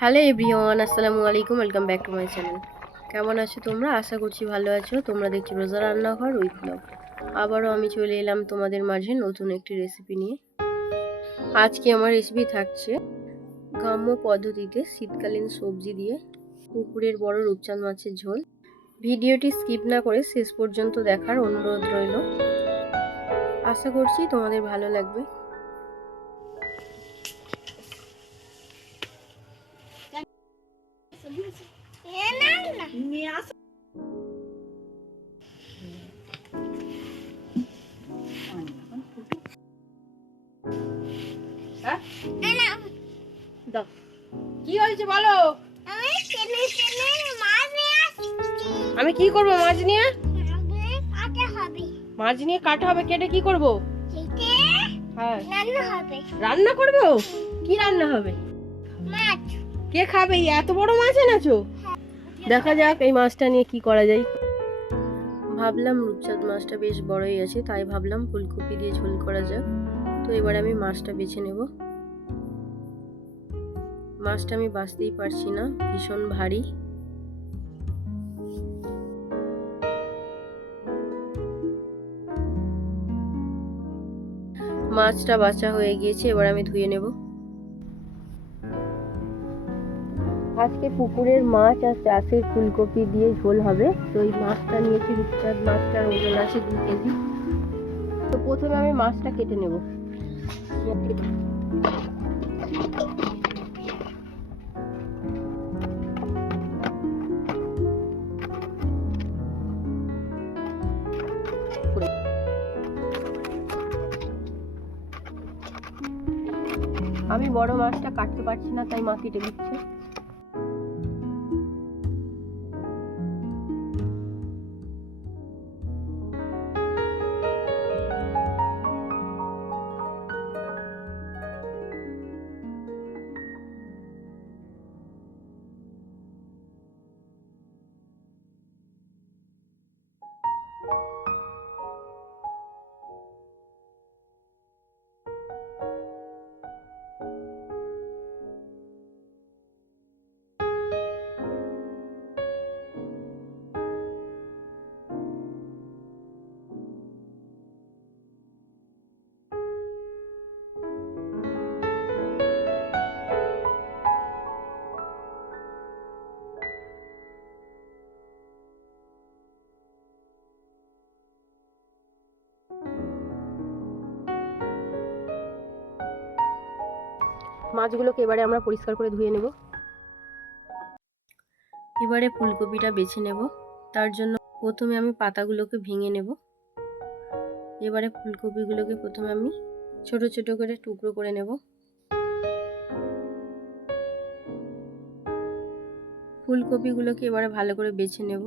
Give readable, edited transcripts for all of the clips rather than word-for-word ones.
Hello everyone, আসসালামু আলাইকুম। Welcome back to my channel. কেমন আছো তোমরা? আশা করছি ভালো আছো। তোমরা দেখছো রোজা রান্নাঘর উইথ ব্লগ। আবারও আমি চলে এলাম তোমাদের মাঝে নতুন একটি রেসিপি নিয়ে। আজকে আমার রেসিপি থাকছে গ্রাম্য পদ্ধতিতে শীতকালীন সবজি দিয়ে পুকুরের বড় রূপচাঁদ মাছের ঝোল। ভিডিওটি স্কিপ না করে শেষ পর্যন্ত দেখার অনুরোধ রইল। আশা করছি তোমাদের ভালো লাগবে। কি হয়েছে বলো? আমি কি করব মাছ নিয়ে? মাছ নিয়ে কাটা হবে, কেটে কি করব? হ্যাঁ, রান্না করব। কি রান্না হবে? মাছ। কে খাবে? এত বড় মাছ এনেছো? দেখা যাক এই মাছটা নিয়ে কি করা যায়। ভাবলাম রূপচাঁদ মাছটা বেশ বড়ই আছে, তাই ভাবলাম ফুলকপি দিয়ে ঝোল করা যাক। তো এবার আমি মাছটা বেছে নেব। মাছটা আমি বাছতেই পারছি না, ভীষণ ভারী। মাছটা বাছা হয়ে গিয়েছে, এবার আমি ধুয়ে নেব। আজকে পুকুরের মাছ আর চাষের ফুলকপি দিয়ে ঝোল হবে। তো এই মাছটা নিয়েছি, রূপচাঁদ মাছটার ওজন আছে 2 কেজি। তো প্রথমে আমি মাছটা কেটে নেব। আমি বড় মাছটা কাটতে পারছি না, তাই মা কেটে দিচ্ছে। মাছগুলোকে এবারে আমরা পরিষ্কার করে ধুয়ে নেব। এবারে ফুলকপিটা বেছে নেব। তার জন্য প্রথমে আমি পাতাগুলোকে ভেঙে নেব। এবারে ফুলকপিগুলোকে প্রথমে আমি ছোট ছোট করে টুকরো করে নেব। ফুলকপিগুলোকে এবারে ভালো করে বেছে নেব।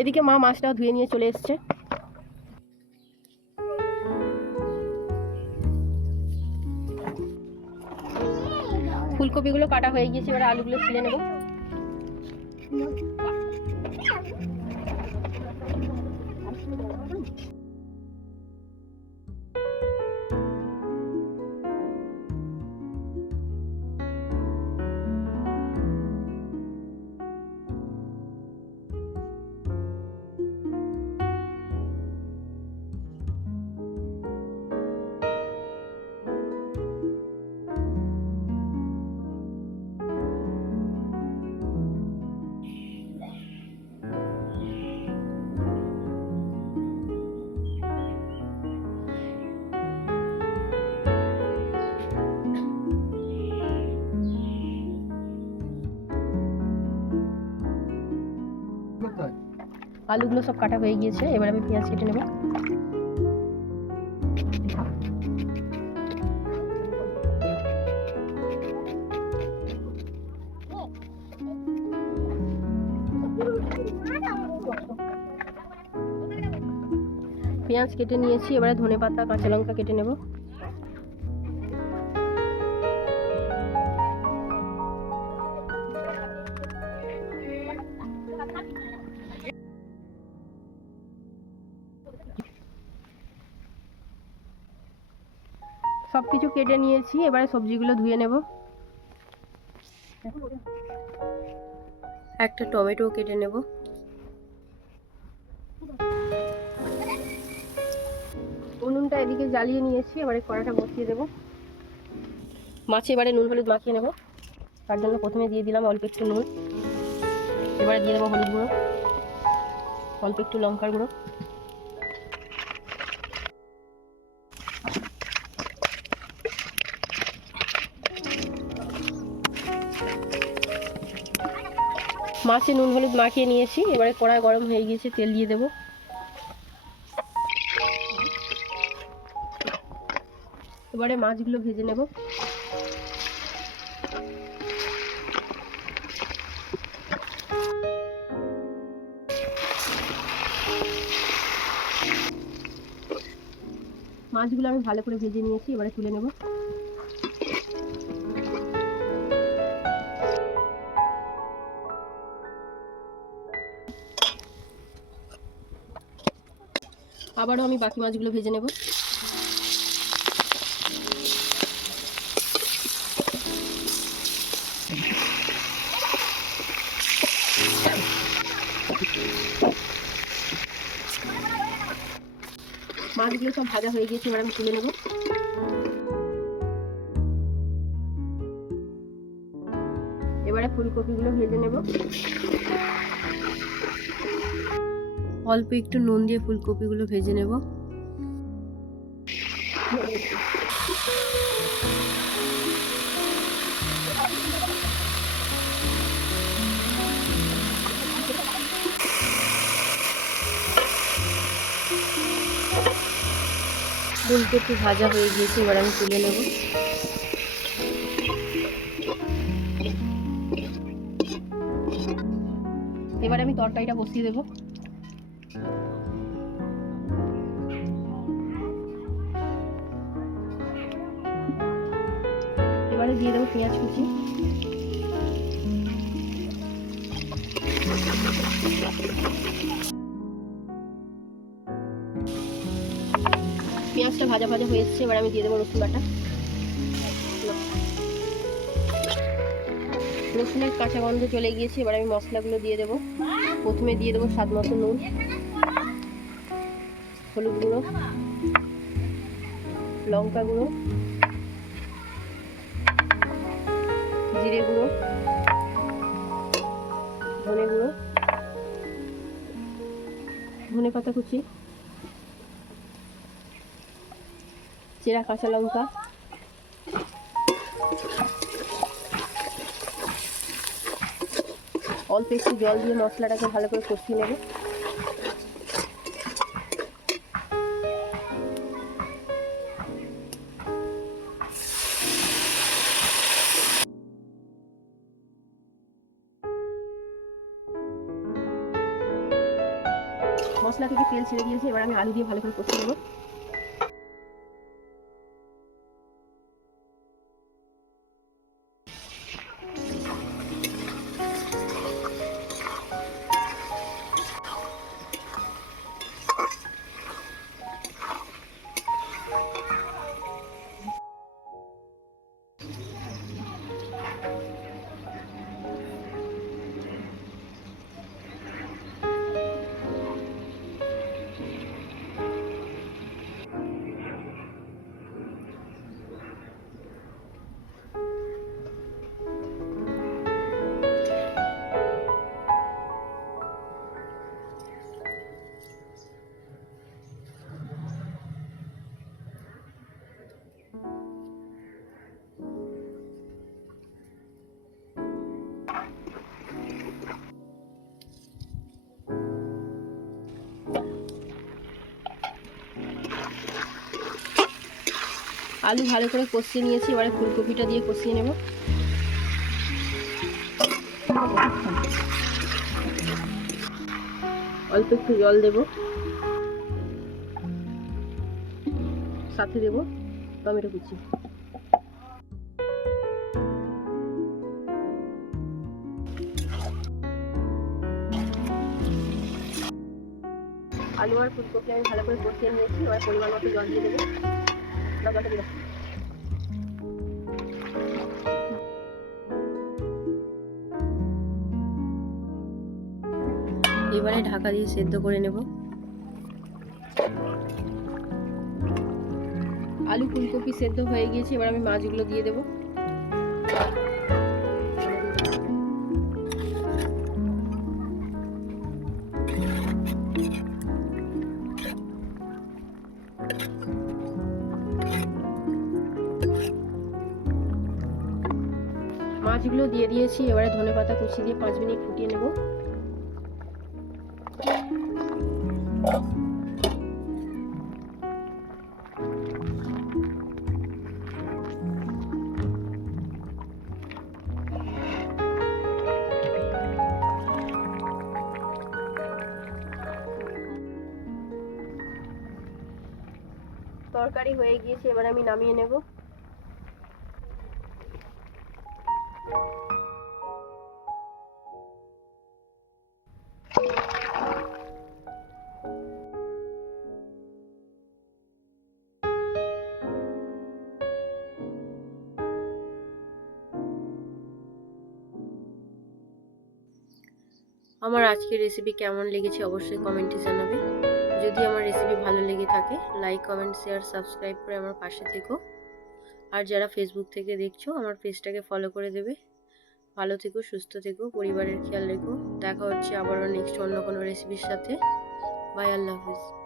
এদিকে মা মাছটা ধুয়ে নিয়ে চলে এসছে। ফুলকপিগুলো কাটা হয়ে গিয়েছে, এবার আলুগুলো ছিলে নেব। আলুগুলো সব কাটা হয়ে গিয়েছে, এবার আমি পেঁয়াজ কেটে নেব। পেঁয়াজ কেটে নিয়েছি, এবারে ধনেপাতা কাঁচা লঙ্কা কেটে নেব। সবকিছু কেটে নিয়েছি, এবারে সবজিগুলো ধুয়ে নেব। একটা টমেটো কেটে নেব। উনুনটা এদিকে জ্বালিয়ে নিয়েছি, এবারে কড়াটা বসিয়ে দেব। মাছে এবারে নুন হলুদ মাখিয়ে নেব। তার জন্য প্রথমে দিয়ে দিলাম অল্প একটু নুন, এবারে দিয়ে দেবো হলুদ গুঁড়ো, অল্প একটু লঙ্কার গুঁড়ো, মাছে নুন হলুদ মাখিয়ে নিয়েছি, এবারে কড়াই গরম হয়ে গিয়েছে, তেল দিয়ে দেব। এবারে মাছগুলো ভেজে নেব। মাছগুলো আমি ভালো করে ভেজে নিয়েছি, এবারে তুলে নেব। আবারও আমি বাকি মাছগুলো ভেজে নেব। মাছগুলো সব ভাজা হয়ে গিয়েছে, এবার আমি তুলে নেব। এবারে ফুলকপিগুলো ভেজে নেব। অল্প একটু নুন দিয়ে ফুলকপিগুলো ভেজে নেব। ফুলকপি ভাজা হয়ে গিয়েছে, এবার আমি তুলে নেব। এবার আমি তরকারিটা বসিয়ে দেব। এবারে দিয়ে দেবো পেঁয়াজ কুচি, পেঁয়াজটা ভাজা ভাজা হয়ে এসেছে, এবার আমি দিয়ে দেবো রসুন বাটা। রসুনের কাঁচা গন্ধ চলে গিয়েছে, এবার আমি মশলাগুলো দিয়ে দেবো। প্রথমে দিয়ে দেবো স্বাদ মতো নুন, হলুদ গুঁড়ো, লঙ্কা গুঁড়ো, জিরে গুঁড়ো, ধনে গুঁড়ো, ধনে পাতা কুচি, চেরা কাঁচা লঙ্কা, অল্প একটু জল দিয়ে মশলাটাকে ভালো করে কষিয়ে নেব। মশলা থেকে তেল ছেড়ে দিয়েছে, এবার আমি আলু দিয়ে ভালো করে কষিয়ে নেব। আলু ভালো করে কষিয়ে নিয়েছি, এবারে ফুলকপিটা দিয়ে কষিয়ে নেব। অল্প একটু জল দেব, সাথে দেব টমেটো কুচি। আলু আর ফুলকপি আমি ভালো করে কষিয়ে নিয়েছি, এবার পরিমাণ মতো জল দিয়ে দেবো। জলটা দিয়ে দেবো। এবারে ঢাকা দিয়ে সেদ্ধ করে নেব। আলু ফুলকপি সেদ্ধ হয়ে গিয়েছে, এবার আমি মাছগুলো দিয়ে দেবো। মাছগুলো দিয়ে দিয়েছি, এবারে ধনেপাতা কুচি দিয়ে 5 মিনিট ফুটিয়ে নেব। তরকারি হয়ে গিয়েছে, এবার আমি নামিয়ে নেব। আমার আজকের রেসিপি কেমন লেগেছে অবশ্যই কমেন্টে জানাবে। যদি আমার রেসিপি ভালো লেগে থাকে লাইক কমেন্ট শেয়ার সাবস্ক্রাইব করে আমার পাশে থেকো। আর যারা ফেসবুক থেকে দেখছো আমার পেজটাকে ফলো করে দেবে। ভালো থেকো, সুস্থ থেকো, পরিবারের খেয়াল রেখো। দেখা হচ্ছে আবারও নেক্সট অন্য কোনো রেসিপির সাথে। বাই, আল্লাহ হাফিজ।